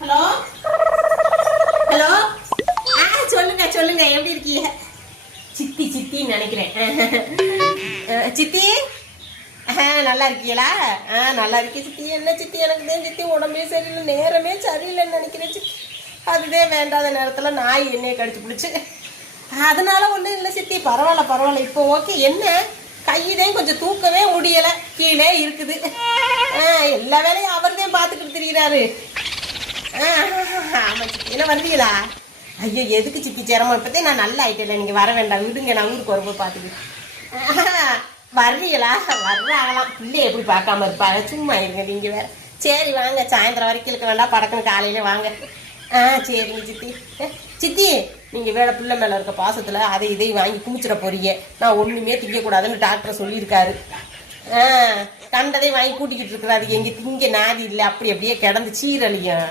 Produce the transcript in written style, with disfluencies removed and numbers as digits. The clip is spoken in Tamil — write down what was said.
Hello hello. சொல்லுங்க சொல்லுங்க, எப்படி இருக்கீங்க? சித்தி சித்தின்னு நினைக்கிறேன். சித்தி நல்லா இருக்கீங்களா? நல்லா இருக்கேன் சித்தி. என்ன சித்தி, எனக்கு தான் சித்தி உடம்பே சரியில்லை, நேரமே சரியில்லைன்னு நினைக்கிறேன் சித்தி. அதுதான் வேண்டாத நேரத்தில் நாய் எண்ணெயை கடிச்சு பிடிச்சி, அதனால ஒன்றும் இல்லை சித்தி. பரவாயில்ல பரவாயில்ல, இப்போ ஓகே. என்ன கையிதான் கொஞ்சம் தூக்கவே முடியலை, கீழே இருக்குது. எல்லா வேலையும் அவர் தான் பார்த்துக்கிட்டு திரிகிறாரு. ஆமாம் சித்தி. என்ன வந்தீங்களா? ஐயோ எதுக்கு சித்தி சிரமம், இப்போதே நான் நல்லா ஆயிட்டேன். நீங்கள் வர வேண்டாம், விடுங்க, நான் ஊருக்கு வரும்போது பார்த்துக்கிட்டு. வர்றீங்களா? வர்றாங்களாம். பிள்ளை எப்படி பார்க்காம இருப்பாங்க, சும்மா இருங்க நீங்கள் வேற. சரி வாங்க, சாயந்தரம் வரைக்கும் இருக்க வேண்டாம், படக்குன்னு காலையில வாங்க. சரிங்க சித்தி. சித்தி, நீங்கள் வேலை பிள்ளை மேலே இருக்க பாசத்தில் அதை இதையும் வாங்கி குமிச்சிட போறீங்க. நான் ஒன்றுமே திங்கக்கூடாதுன்னு டாக்டர் சொல்லியிருக்காரு. கண்டதை வாங்கி கூட்டிக்கிட்டு இருக்கிறாரு. எங்கே திங்க நாதி இல்லை, அப்படி அப்படியே கிடந்து சீரழியும்.